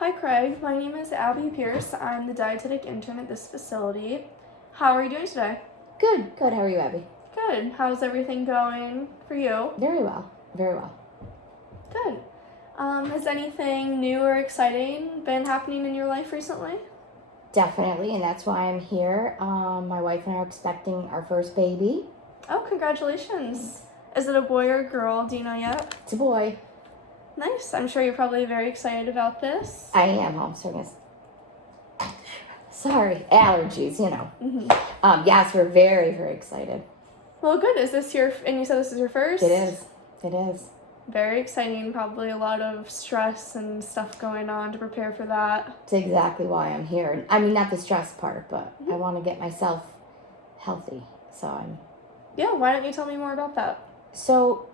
Hi Craig, my name is Abby Pierce. I'm the dietetic intern at this facility. How are you doing today? Good. How are you, Abby? Good. How's everything going for you? Very well. Good. Has anything new or exciting been happening in your life recently? Definitely, and that's why I'm here. My wife and I are expecting our first baby. Oh, congratulations. Is it a boy or a girl? Do you know yet? It's a boy. Nice. I'm sure you're probably very excited about this. I am homesteading. Sorry, allergies, Yes, we're very, very excited. Well, good. And you said this is your first? It is. Very exciting. Probably a lot of stress and stuff going on to prepare for that. It's exactly why I'm here. I mean, not the stress part, but I want to get myself healthy. Yeah, why don't you tell me more about that? So,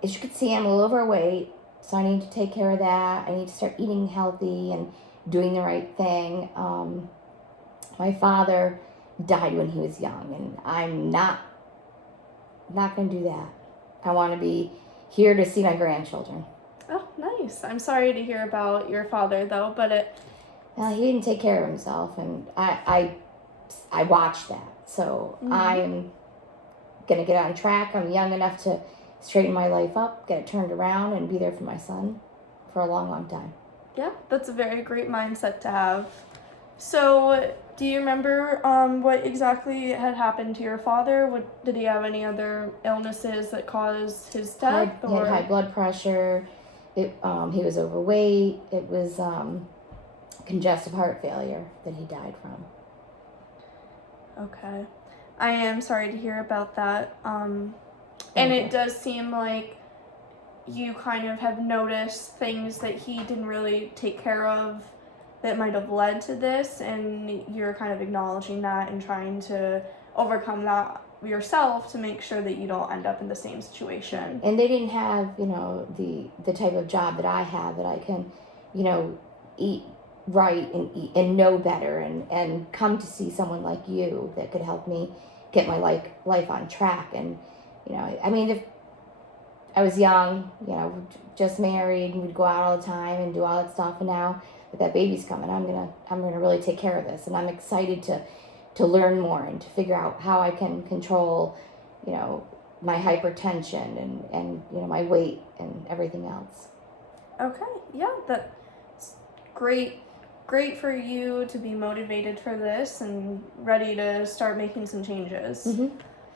as you can see, I'm a little overweight, so I need to take care of that. I need to start eating healthy and doing the right thing. My father died when he was young, and I'm not going to do that. I want to be here to see my grandchildren. Oh, nice. I'm sorry to hear about your father, though, but he didn't take care of himself, and I watched that. So I'm going to get on track. I'm young enough to straighten my life up, get it turned around, and be there for my son for a long, long time. Yeah, that's a very great mindset to have. So, do you remember what exactly had happened to your father? Did he have any other illnesses that caused his death? He had high blood pressure. He was overweight. It was congestive heart failure that he died from. Okay. I am sorry to hear about that. And it does seem like you kind of have noticed things that he didn't really take care of that might have led to this, and you're kind of acknowledging that and trying to overcome that yourself to make sure that you don't end up in the same situation. And they didn't have, the type of job that I have that I can, eat right and eat and know better and come to see someone like you that could help me get my life on track. And if I was young, just married, and we'd go out all the time and do all that stuff, and now that baby's coming, I'm gonna really take care of this, and I'm excited to learn more and to figure out how I can control, my hypertension and my weight and everything else. Okay, yeah, that's great for you to be motivated for this and ready to start making some changes.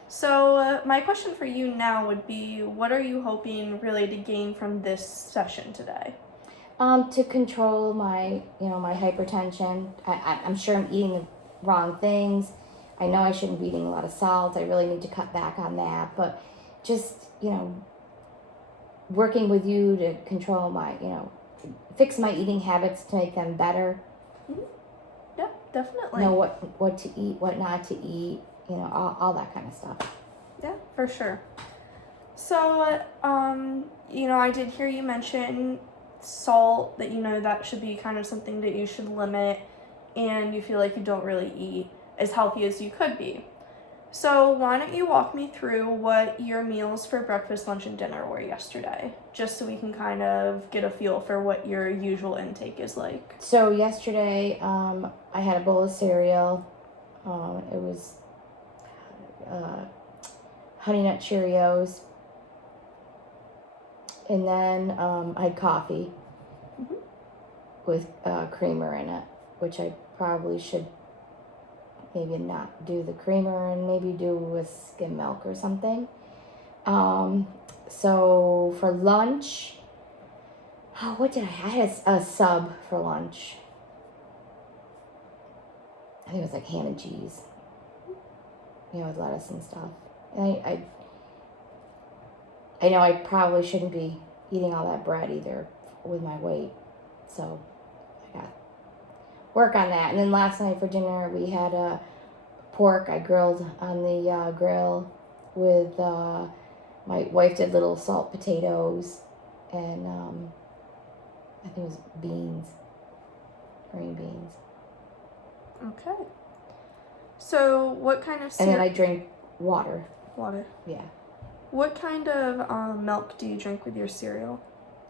So my question for you now would be, what are you hoping really to gain from this session today? To control my hypertension. I'm sure I'm eating the wrong things. I know I shouldn't be eating a lot of salt. I really need to cut back on that. But just, working with you to control my, fix my eating habits to make them better. Yeah, definitely. Know what to eat, what not to eat, all that kind of stuff. Yeah, for sure. So, I did hear you mention salt, that that should be kind of something that you should limit, and you feel like you don't really eat as healthy as you could be. So why don't you walk me through what your meals for breakfast, lunch, and dinner were yesterday, just so we can kind of get a feel for what your usual intake is like. So yesterday, I had a bowl of cereal. It was Honey Nut Cheerios. And then I had coffee with creamer in it, which I probably should maybe not do the creamer and maybe do with skim milk or something. So for lunch, what did I have? I had a sub for lunch. I think it was like ham and cheese, with lettuce and stuff. And I know I probably shouldn't be eating all that bread either with my weight. So I got to work on that. And then last night for dinner, we had pork I grilled on the grill with, my wife did little salt potatoes and I think it was beans, green beans. Okay. So what kind of And then I drink water. Water. Yeah. What kind of milk do you drink with your cereal?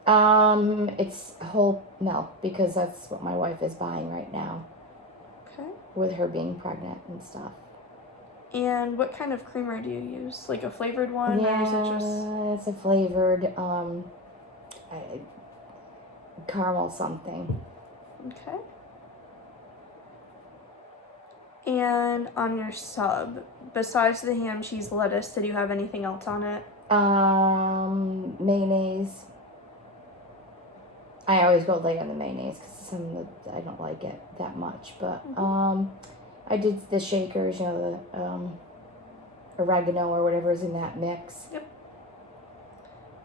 It's whole milk because that's what my wife is buying right now Okay. with her being pregnant and stuff. And what kind of creamer do you use? Like a flavored one, or is it just... Yeah, it's a flavored caramel something. Okay. And on your sub, besides the ham, cheese, lettuce, did you have anything else on it? Mayonnaise. I always go late on the mayonnaise because I don't like it that much. But I did the shakers, you know, the oregano or whatever is in that mix. Yep.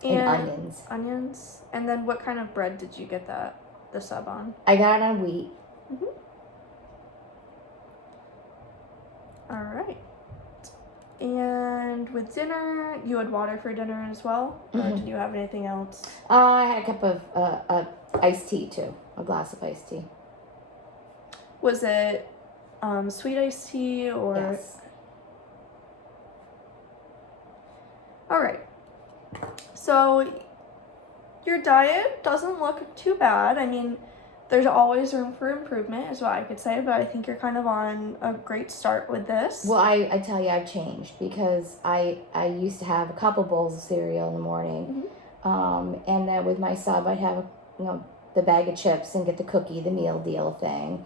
And onions. Onions. And then what kind of bread did you get the sub on? I got it on wheat. Mm-hmm. All right. And with dinner, you had water for dinner as well? Or did you have anything else? I had a cup of iced tea too, a glass of iced tea. Was it sweet iced tea or? Yes. All right. So your diet doesn't look too bad. I mean, there's always room for improvement is what I could say, but I think you're kind of on a great start with this. Well, I tell you, I've changed because I used to have a couple bowls of cereal in the morning. Mm-hmm. And then with my sub, I'd have, the bag of chips and get the cookie, the meal deal thing.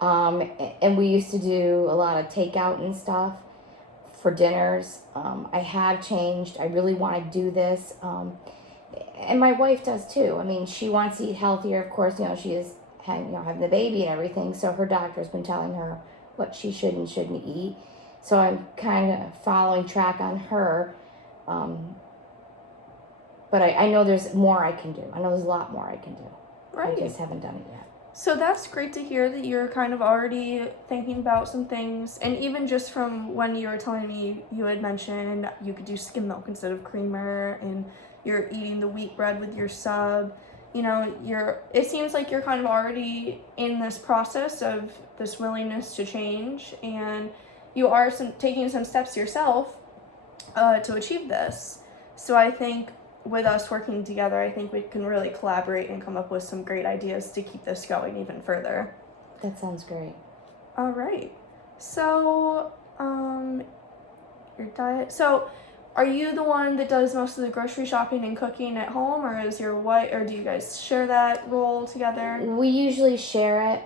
And we used to do a lot of takeout and stuff for dinners. I have changed. I really want to do this. And my wife does too. I mean, she wants to eat healthier. Of course, she is having the baby and everything. So her doctor's been telling her what she should and shouldn't eat. So I'm kind of following track on her. But I know there's more I can do. I know there's a lot more I can do. Right. I just haven't done it yet. So that's great to hear that you're kind of already thinking about some things. And even just from when you were telling me, you had mentioned you could do skim milk instead of creamer, and you're eating the wheat bread with your sub. It seems like you're kind of already in this process of this willingness to change, and you are taking some steps yourself to achieve this. So I think with us working together, I think we can really collaborate and come up with some great ideas to keep this going even further. That sounds great. All right. So, your diet. So, are you the one that does most of the grocery shopping and cooking at home, or is your wife, or do you guys share that role together? We usually share it.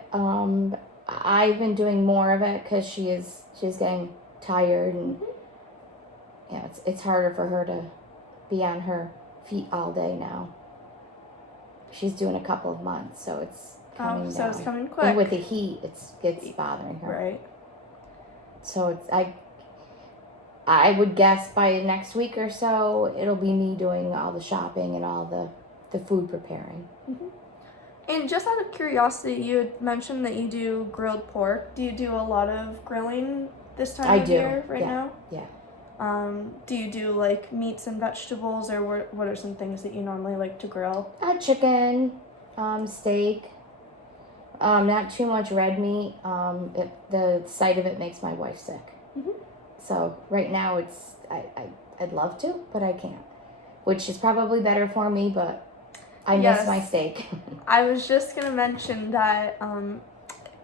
I've been doing more of it because she's getting tired, and it's harder for her to be on her feet all day now. She's doing a couple of months, so it's coming down. It's coming quick. And with the heat, it's bothering her. Right. So I would guess by next week or so, it'll be me doing all the shopping and all the food preparing. Mm-hmm. And just out of curiosity, you had mentioned that you do grilled pork. Do you do a lot of grilling this time of year now? Yeah. Do you do like meats and vegetables, or what are some things that you normally like to grill? Chicken, steak. Not too much red meat. The sight of it makes my wife sick. Mm-hmm. So right now I'd love to, but I can't. Which is probably better for me, but I miss my steak. I was just gonna mention that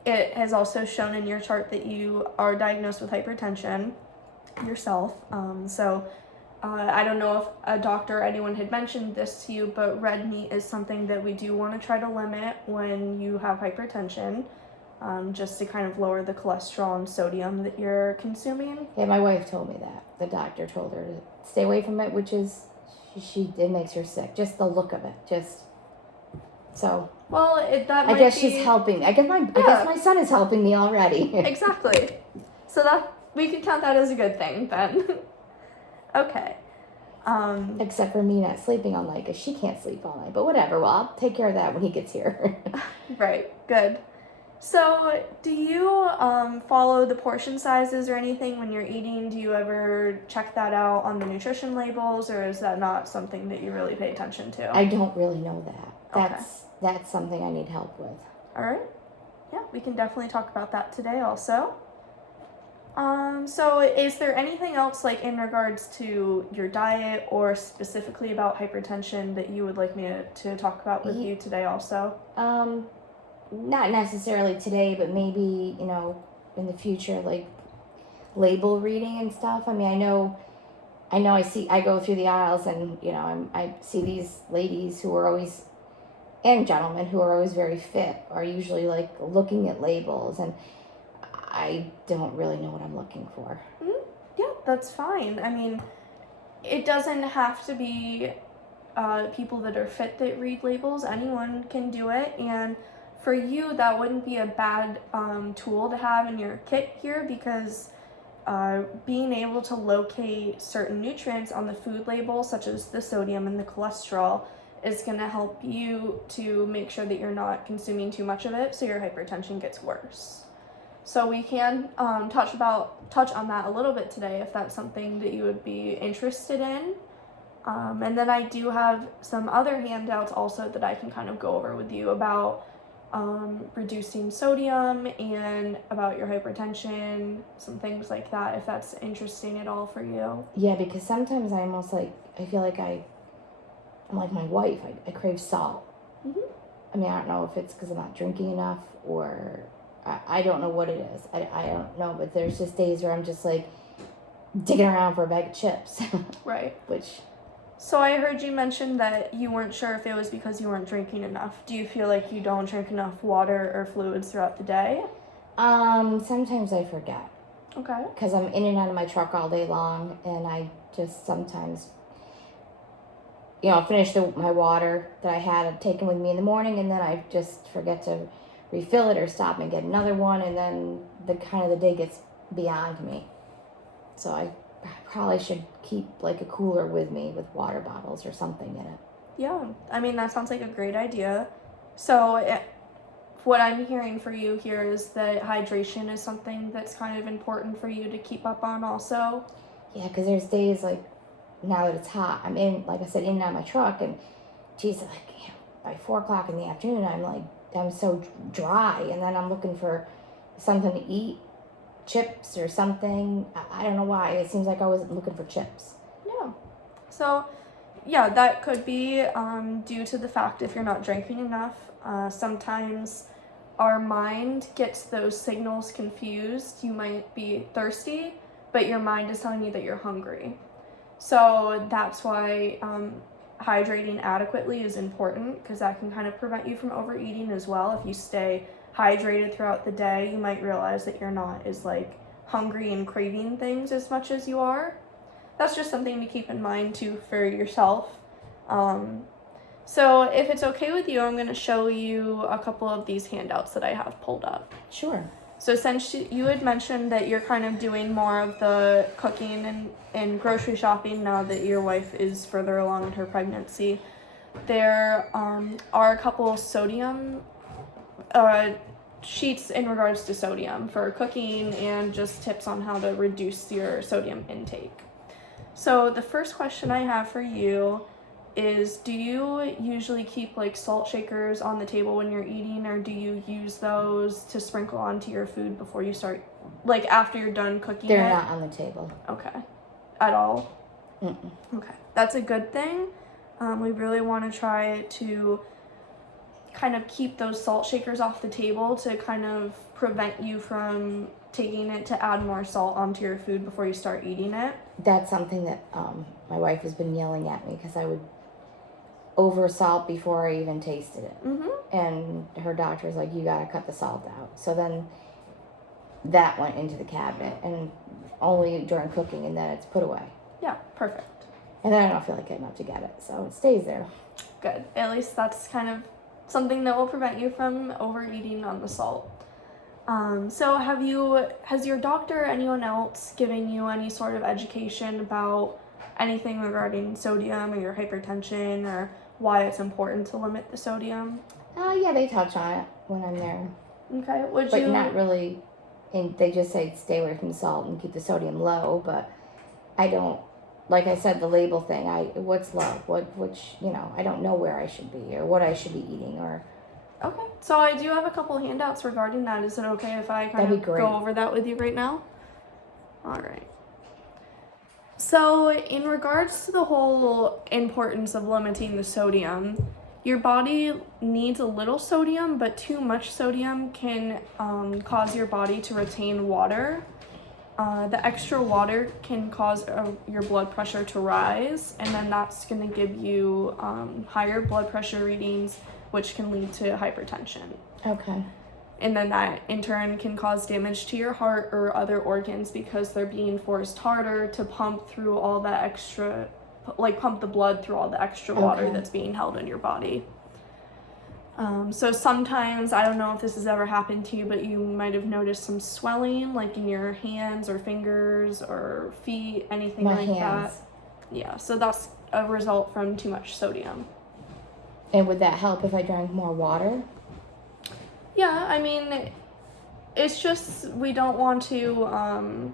it has also shown in your chart that you are diagnosed with hypertension yourself. I don't know if a doctor or anyone had mentioned this to you, but red meat is something that we do want to try to limit when you have hypertension, just to kind of lower the cholesterol and sodium that you're consuming. Yeah, my wife told me that. The doctor told her to stay away from it, which is, it makes her sick. Just the look of it, so. Well, I guess she's helping. I guess my son is helping me already. Exactly. So that we can count that as a good thing then. Okay. Except for me not sleeping all night because she can't sleep all night. But whatever. Well, I'll take care of that when he gets here. Right. Good. So, do you follow the portion sizes or anything when you're eating? Do you ever check that out on the nutrition labels, or is that not something that you really pay attention to? I don't really know that. Okay. That's something I need help with. All right. Yeah, we can definitely talk about that today also. So is there anything else like in regards to your diet or specifically about hypertension that you would like me to talk about with you today also? Not necessarily today, but maybe, in the future, like label reading and stuff. I mean, I go through the aisles and, I see these ladies who are always, and gentlemen who are always very fit, are usually like looking at labels, and I don't really know what I'm looking for. Yeah, that's fine. I mean, it doesn't have to be people that are fit that read labels. Anyone can do it, and for you, that wouldn't be a bad tool to have in your kit here, because being able to locate certain nutrients on the food label, such as the sodium and the cholesterol, is going to help you to make sure that you're not consuming too much of it so your hypertension gets worse. So we can touch on that a little bit today if that's something that you would be interested in. And then I do have some other handouts also that I can kind of go over with you about reducing sodium and about your hypertension, some things like that, if that's interesting at all for you. Yeah, because sometimes I almost I feel like I'm like my wife. I crave salt. Mm-hmm. I mean, I don't know if it's because I'm not drinking enough, or I don't know what it is. I don't know, but there's just days where I'm just like digging around for a bag of chips. Right. So I heard you mention that you weren't sure if it was because you weren't drinking enough. Do you feel like you don't drink enough water or fluids throughout the day? Sometimes I forget. Okay. Because I'm in and out of my truck all day long, and I just sometimes, finish my water that I had taken with me in the morning, and then I just forget to refill it or stop and get another one, and then the day gets beyond me. So I probably should keep like a cooler with me with water bottles or something in it. Yeah, I mean, that sounds like a great idea. So what I'm hearing for you here is that hydration is something that's kind of important for you to keep up on also. Yeah, because there's days like now that it's hot, I'm in, like I said, in and out of my truck, and geez, by 4:00 in the afternoon, I'm so dry, and then I'm looking for something to eat, chips or something. I don't know why. It seems like I wasn't looking for chips. Yeah. So, yeah, that could be due to the fact if you're not drinking enough. Sometimes our mind gets those signals confused. You might be thirsty, but your mind is telling you that you're hungry. So that's why hydrating adequately is important, because that can kind of prevent you from overeating as well. If you stay hydrated throughout the day, you might realize that you're not as hungry and craving things as much as you are. That's just something to keep in mind too for yourself. So if it's okay with you, I'm going to show you a couple of these handouts that I have pulled up. Sure. So since you had mentioned that you're kind of doing more of the cooking and grocery shopping now that your wife is further along in her pregnancy, there are a couple sodium sheets in regards to sodium for cooking and just tips on how to reduce your sodium intake. So the first question I have for you is, do you usually keep salt shakers on the table when you're eating, or do you use those to sprinkle onto your food before you start, after you're done cooking They're not on the table. Okay. At all? Mm-mm. Okay. That's a good thing. We really want to try to kind of keep those salt shakers off the table to kind of prevent you from taking it to add more salt onto your food before you start eating it. That's something that my wife has been yelling at me, because I would over salt before I even tasted it. Mm-hmm. And her doctor was like, you got to cut the salt out. So then that went into the cabinet, and only during cooking, and then it's put away. Yeah, perfect. And then I don't feel like getting up to get it, so it stays there. Good. At least that's kind of something that will prevent you from overeating on the salt. So has your doctor or anyone else given you any sort of education about anything regarding sodium or your hypertension, or why it's important to limit the sodium? Yeah, they touch on it when I'm there. Okay. But not really, and they just say stay away from the salt and keep the sodium low, but I don't, like I said, the label thing, what's low? I don't know where I should be or what I should be eating or... Okay. So I do have a couple handouts regarding that. Is it okay if I kind of go over that with you right now? All right. So, in regards to the whole importance of limiting the sodium, your body needs a little sodium, but too much sodium can cause your body to retain water. The extra water can cause your blood pressure to rise, and then that's going to give you higher blood pressure readings, which can lead to hypertension. Okay. And then that in turn can cause damage to your heart or other organs because they're being forced harder to pump through all that extra, like pump the blood through all the extra water that's being held in your body. So sometimes, I don't know if this has ever happened to you, but you might have noticed some swelling, like in your hands or fingers or feet, anything My like hands. that. Yeah, so that's a result from too much sodium. And would that help if I drank more water? Yeah, I mean, it's just we don't want to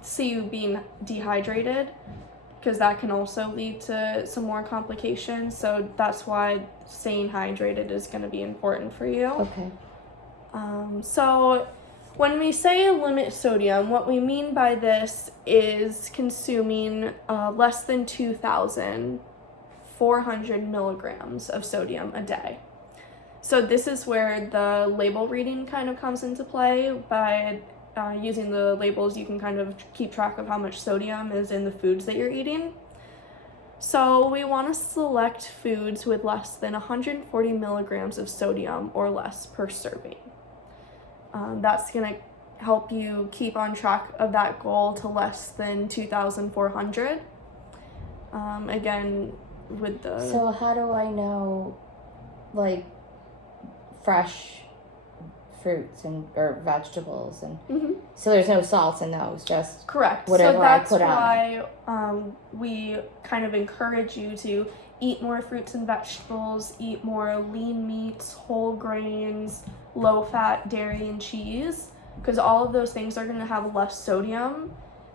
see you being dehydrated because that can also lead to some more complications. So that's why staying hydrated is going to be important for you. Okay. So when we say limit sodium, what we mean by this is consuming less than 2,400 milligrams of sodium a day. So this is where the label reading kind of comes into play. By using the labels, you can kind of keep track of how much sodium is in the foods that you're eating. So we want to select foods with less than 140 milligrams of sodium or less per serving. That's going to help you keep on track of that goal to less than 2,400. Again, with the... So how do I know, like, fresh fruits or vegetables and so there's no salts in those, just correct. whatever so that's I put why we kind of encourage you to eat more fruits and vegetables, eat more lean meats, whole grains, low fat dairy and cheese, because all of those things are going to have less sodium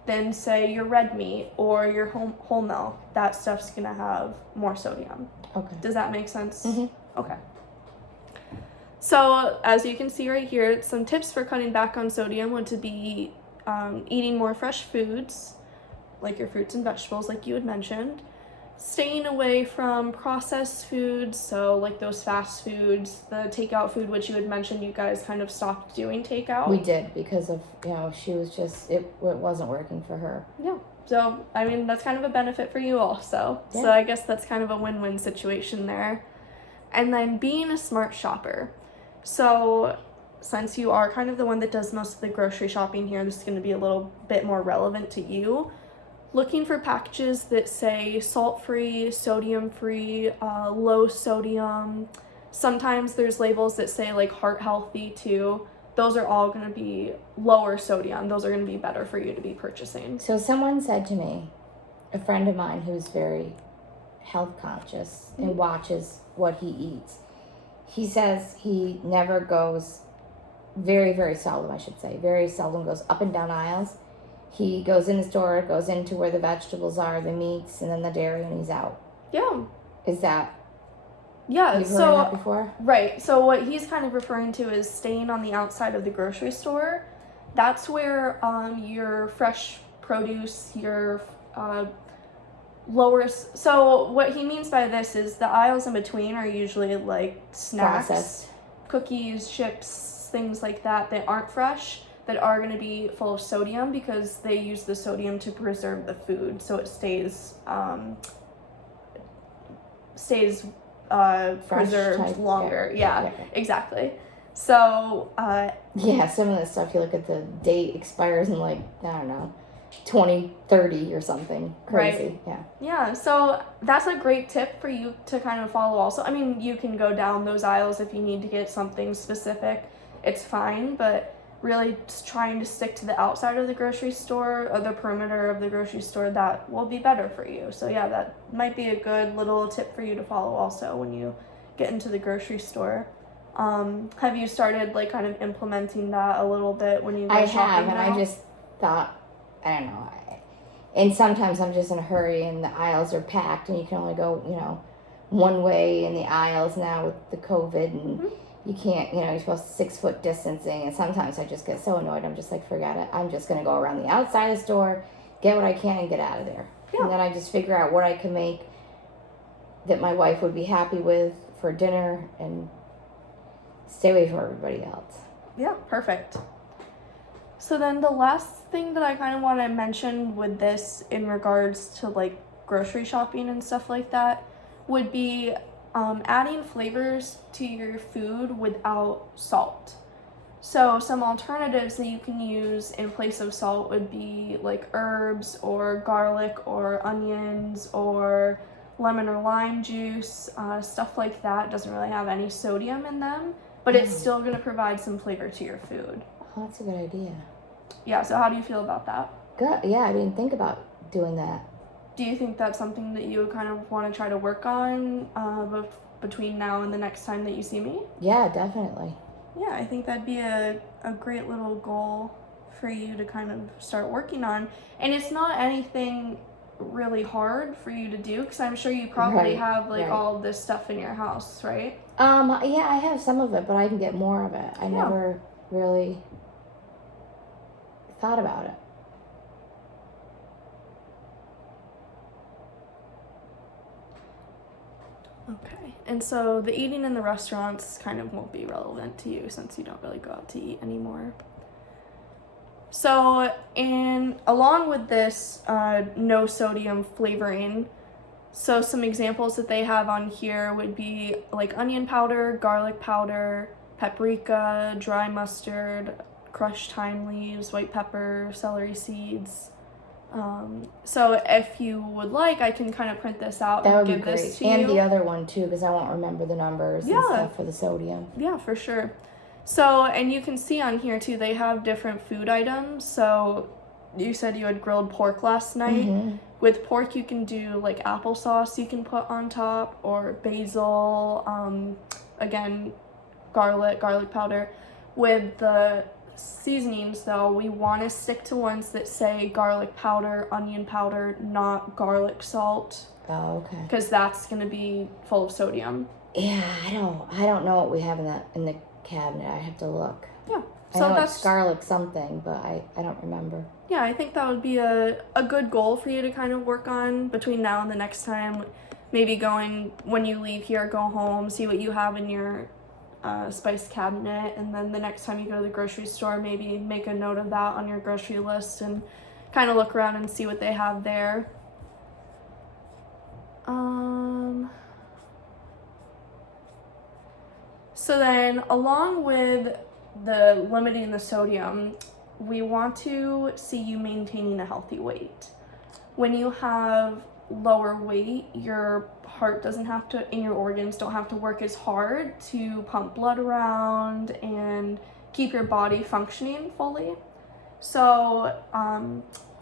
than say your red meat or your whole milk. That stuff's going to have more sodium. Okay. Does that make sense? Okay. So, as you can see right here, some tips for cutting back on sodium would to be eating more fresh foods, like your fruits and vegetables, like you had mentioned. Staying away from processed foods, so like those fast foods, the takeout food, which you had mentioned you guys kind of stopped doing takeout. We did because of, she was just, it wasn't working for her. Yeah. So, I mean, that's kind of a benefit for you also. Yeah. So, I guess that's kind of a win-win situation there. And then being a smart shopper. So, since you are kind of the one that does most of the grocery shopping here, this is going to be a little bit more relevant to you. Looking for packages that say salt-free, sodium-free, low sodium. Sometimes there's labels that say like heart healthy too. Those are all going to be lower sodium. Those are going to be better for you to be purchasing. So someone said to me, a friend of mine who's very health conscious and watches what he eats, he says he never goes, very, very seldom, I should say, very seldom goes up and down aisles. He goes in the store, goes into where the vegetables are, the meats, and then the dairy, and he's out. Yeah. Is that... Yeah, you've heard of that before? Right. So what he's kind of referring to is staying on the outside of the grocery store. That's where your fresh produce, your so what he means by this is the aisles in between are usually like snacks, processed cookies, chips, things like that aren't fresh, that are going to be full of sodium because they use the sodium to preserve the food so it stays preserved longer. Yeah, exactly. So some of the stuff you look at, the date expires in like, I don't know, 2030 or something crazy. Right. Yeah, so that's a great tip for you to kind of follow also. I mean, you can go down those aisles if you need to get something specific, it's fine, but really just trying to stick to the outside of the grocery store or the perimeter of the grocery store, that will be better for you. So yeah, that might be a good little tip for you to follow also when you get into the grocery store. Have you started like kind of implementing that a little bit when you go shopping? I have, and I just thought, I don't know, and sometimes I'm just in a hurry and the aisles are packed and you can only go, one way in the aisles now with the COVID, and you can't, you're supposed to 6 foot distancing, and sometimes I just get so annoyed. I'm just like, forget it. I'm just gonna go around the outside of the store, get what I can, and get out of there. Yeah. And then I just figure out what I can make that my wife would be happy with for dinner, and stay away from everybody else. Yeah, perfect. So then the last thing that I kind of want to mention with this in regards to like grocery shopping and stuff like that would be adding flavors to your food without salt. So some alternatives that you can use in place of salt would be like herbs or garlic or onions or lemon or lime juice, stuff like that. Doesn't really have any sodium in them, but it's still going to provide some flavor to your food. Oh, that's a good idea. Yeah, so how do you feel about that? Good. Yeah, I didn't think about doing that. Do you think that's something that you would kind of want to try to work on between now and the next time that you see me? Yeah, definitely. Yeah, I think that'd be a great little goal for you to kind of start working on. And it's not anything really hard for you to do, because I'm sure you probably have like all of this stuff in your house, right? Yeah, I have some of it, but I can get more of it. I never really thought about it. Okay. And so the eating in the restaurants kind of won't be relevant to you since you don't really go out to eat anymore. So, along with this no sodium flavoring, so some examples that they have on here would be like onion powder, garlic powder, paprika, dry mustard, crushed thyme leaves, white pepper, celery seeds. So if you would like, I can kind of print this out and give this to you. And the other one too, because I won't remember the numbers and stuff for the sodium. Yeah, for sure. So, and you can see on here too, they have different food items. So you said you had grilled pork last night. Mm-hmm. With pork, you can do like applesauce you can put on top, or basil, again, garlic powder. With the seasonings though, we want to stick to ones that say garlic powder, onion powder, not garlic salt. Oh, okay. Because that's going to be full of sodium. Yeah, I don't know what we have in the cabinet. I have to look. Yeah. So I know it's garlic something, but I don't remember. Yeah, I think that would be a good goal for you to kind of work on between now and the next time. Maybe going, when you leave here, go home, see what you have in your spice cabinet, and then the next time you go to the grocery store, maybe make a note of that on your grocery list and kind of look around and see what they have there. So then, along with the limiting the sodium, we want to see you maintaining a healthy weight. When you have lower weight, your heart doesn't have to, and your organs don't have to work as hard to pump blood around and keep your body functioning fully. So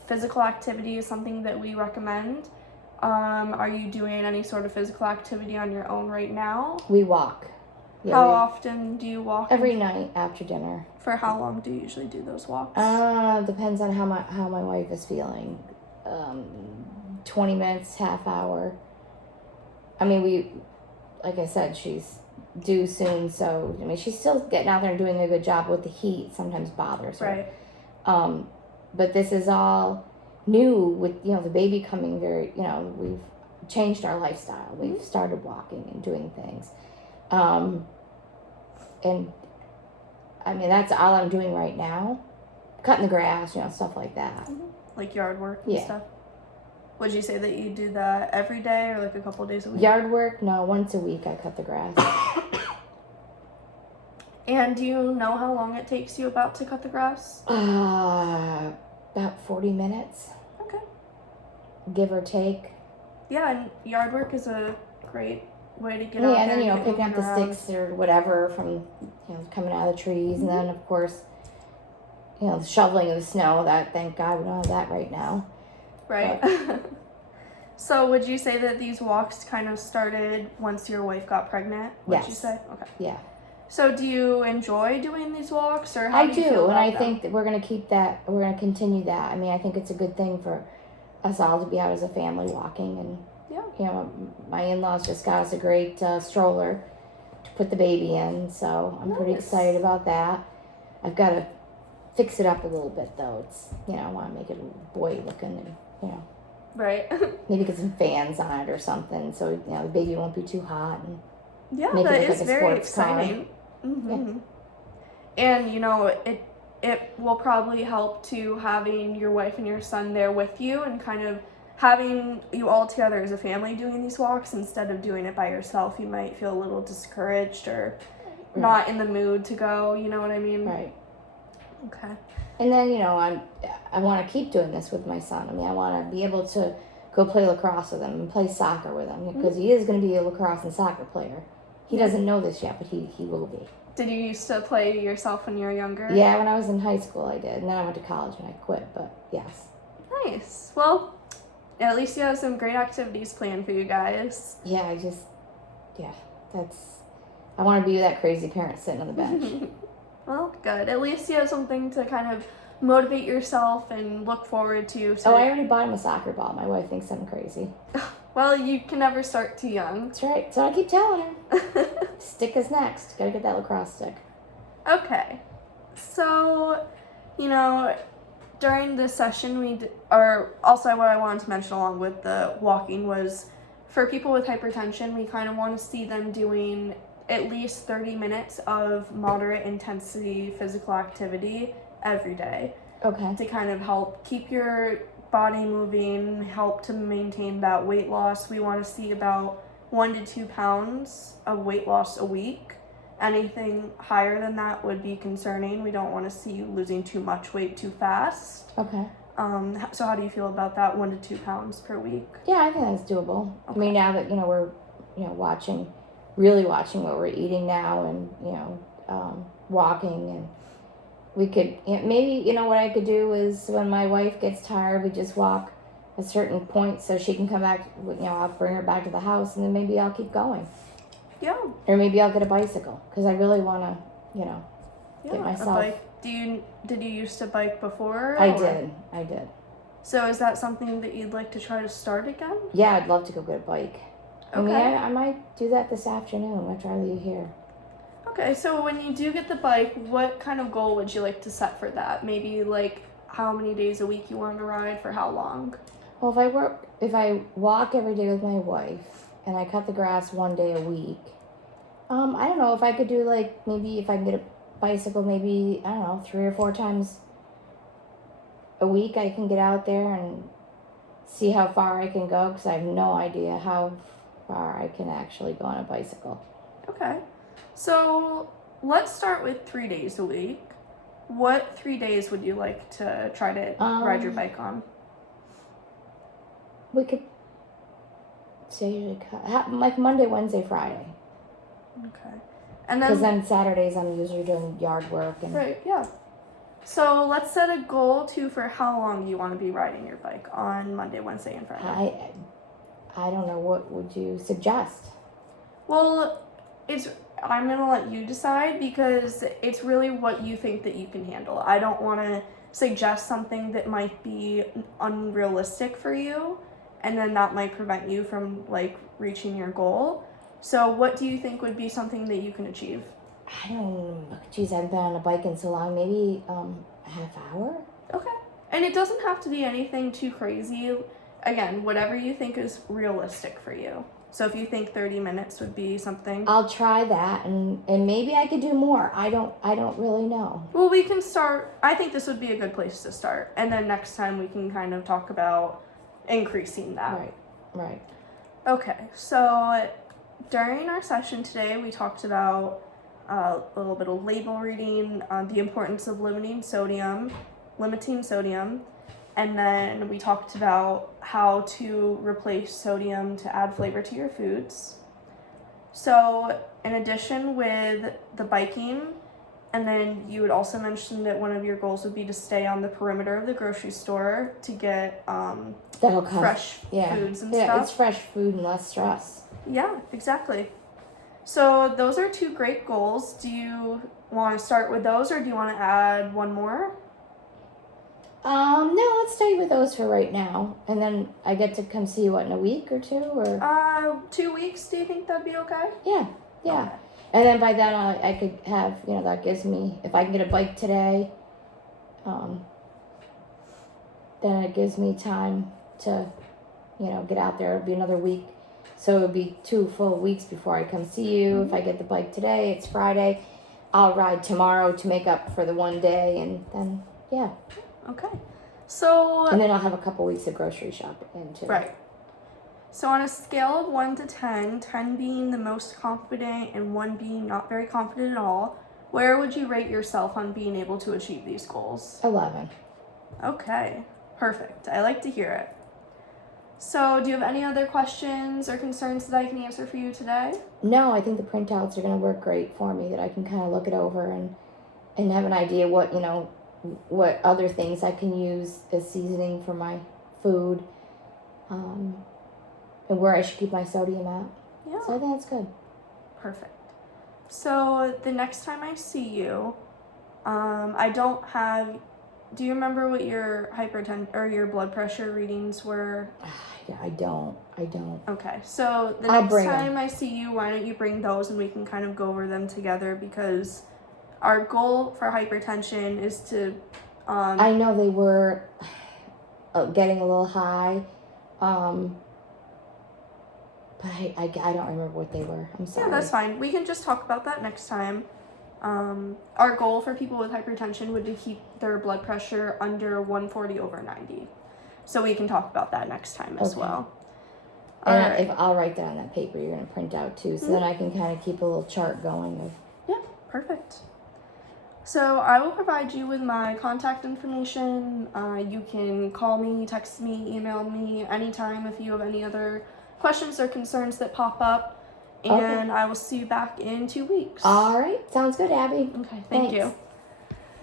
physical activity is something that we recommend. Are you doing any sort of physical activity on your own right now? We walk. Yeah, how often do you walk? Every night after dinner. For how long do you usually do those walks? Depends on how my wife is feeling. 20 minutes, half hour. I mean, like I said, she's due soon, so I mean, she's still getting out there and doing a good job with the heat. Sometimes bothers her. Right. But this is all new with the baby coming. We've changed our lifestyle. We've started walking and doing things. And I mean, that's all I'm doing right now. Cutting the grass, stuff like that. Mm-hmm. Like yard work and stuff. Would you say that you do that every day or like a couple of days a week? Yard work? No, once a week I cut the grass. And do you know how long it takes you about to cut the grass? About 40 minutes. Okay. Give or take. Yeah, and yard work is a great way to get out there. Yeah, and then picking up the sticks or whatever from coming out of the trees, and then of course the shoveling of the snow. That, thank God we don't have that right now. Right. So would you say that these walks kind of started once your wife got pregnant? Would you say? Okay. Yeah. So do you enjoy doing these walks, or how do you feel and about I them? think that we're going to keep that. We're going to continue that. I mean, I think it's a good thing for us all to be out as a family walking, and my in-laws just got us a great stroller put the baby in, so I'm pretty excited about that. I've got to fix it up a little bit, though. It's, I want to make it boy looking and, Right. maybe get some fans on it or something, so, the baby won't be too hot. And Yeah, make that it look is like a very sports car. exciting. Mm-hmm. And, it will probably help to having your wife and your son there with you and kind of having you all together as a family doing these walks instead of doing it by yourself. You might feel a little discouraged or not in the mood to go, you know what I mean? Right. Okay. And then, I want to keep doing this with my son. I mean, I want to be able to go play lacrosse with him and play soccer with him because he is going to be a lacrosse and soccer player. He doesn't know this yet, but he will be. Did you used to play yourself when you were younger? Yeah, when I was in high school I did. And then I went to college and I quit, but yes. Nice. Well, at least you have some great activities planned for you guys. Yeah, I want to be that crazy parent sitting on the bench. Well, good. At least you have something to kind of motivate yourself and look forward to. Oh, I already bought him a soccer ball. My wife thinks I'm crazy. Well, you can never start too young. That's right. So I keep telling her. Stick is next. Gotta get that lacrosse stick. Okay. So, during this session also what I wanted to mention along with the walking was for people with hypertension, we kind of want to see them doing at least 30 minutes of moderate intensity physical activity every day. Okay. To kind of help keep your body moving, help to maintain that weight loss. We want to see about 1 to 2 pounds of weight loss a week. Anything higher than that would be concerning. We don't want to see you losing too much weight too fast. Okay. So how do you feel about that 1 to 2 pounds per week? Yeah, I think that's doable. Okay. I mean, now that, we're, really watching what we're eating now and, walking, and we could, maybe, what I could do is when my wife gets tired, we just walk a certain point so she can come back, I'll bring her back to the house and then maybe I'll keep going. Yeah. Or maybe I'll get a bicycle because I really want to, get myself. A bike. Did you used to bike before? I did. So is that something that you'd like to try to start again? Yeah, I'd love to go get a bike. Okay. I mean, I might do that this afternoon after I leave here. Okay, so when you do get the bike, what kind of goal would you like to set for that? Maybe like how many days a week you want to ride, for how long? Well, if I walk every day with my wife and I cut the grass 1 day a week, I don't know if I could do maybe if I can get a bicycle, maybe, I don't know, 3 or 4 times a week I can get out there and see how far I can go because I have no idea how far I can actually go on a bicycle. Okay. So let's start with 3 days a week. What 3 days would you like to try to ride your bike on? We could say like Monday, Wednesday, Friday. Okay. And because then Saturdays I'm usually doing yard work. And right, yeah. So let's set a goal for how long you want to be riding your bike on Monday, Wednesday, and Friday. I don't know. What would you suggest? Well, I'm going to let you decide because it's really what you think that you can handle. I don't want to suggest something that might be unrealistic for you, and then that might prevent you from reaching your goal. So what do you think would be something that you can achieve? I don't know. Geez, I've been on a bike in so long. Maybe a half hour? Okay. And it doesn't have to be anything too crazy. Again, whatever you think is realistic for you. So if you think 30 minutes would be something, I'll try that, and maybe I could do more. I don't really know. Well, we can start. I think this would be a good place to start, and then next time we can kind of talk about increasing that. Right. Okay. So during our session today, we talked about a little bit of label reading, the importance of limiting sodium, and then we talked about how to replace sodium to add flavor to your foods. So in addition with the biking, and then you had also mentioned that one of your goals would be to stay on the perimeter of the grocery store to get fresh foods and stuff. Yeah, it's fresh food and less stress. Yeah, exactly. So those are 2 great goals. Do you want to start with those, or do you want to add one more? No, let's stay with those for right now, and then I get to come see you in a week or 2, or 2 weeks. Do you think that'd be okay? Yeah. Okay. And then by then I could have, that gives me, if I can get a bike today, then it gives me time to, get out there. It'll be another week. So it'll be 2 full weeks before I come see you. If I get the bike today, it's Friday. I'll ride tomorrow to make up for the one day, and then, yeah. Okay. So... And then I'll have a couple weeks of grocery shopping too. Right. So on a scale of 1 to 10, 10 being the most confident and 1 being not very confident at all, where would you rate yourself on being able to achieve these goals? 11. Okay. Perfect. I like to hear it. So do you have any other questions or concerns that I can answer for you today? No, I think the printouts are going to work great for me, that I can kind of look it over and have an idea what, what other things I can use as seasoning for my food, and where I should keep my sodium at. Yeah. So I think that's good. Perfect. So the next time I see you, I don't have... Do you remember what your hypertension or your blood pressure readings were? I don't. Okay, so the I'll next bring time them. I see you, why don't you bring those and we can kind of go over them together, because our goal for hypertension is to... I know they were getting a little high, but I don't remember what they were. I'm sorry. Yeah, that's fine. We can just talk about that next time. Our goal for people with hypertension would be to keep their blood pressure under 140/90. So we can talk about that next time as well. And if I'll write that on that paper you're going to print out too, so then I can kind of keep a little chart going of... Yeah, perfect. So I will provide you with my contact information. You can call me, text me, email me anytime if you have any other questions or concerns that pop up. And I will see you back in 2 weeks. All right. Sounds good, Abby. Okay, thank you.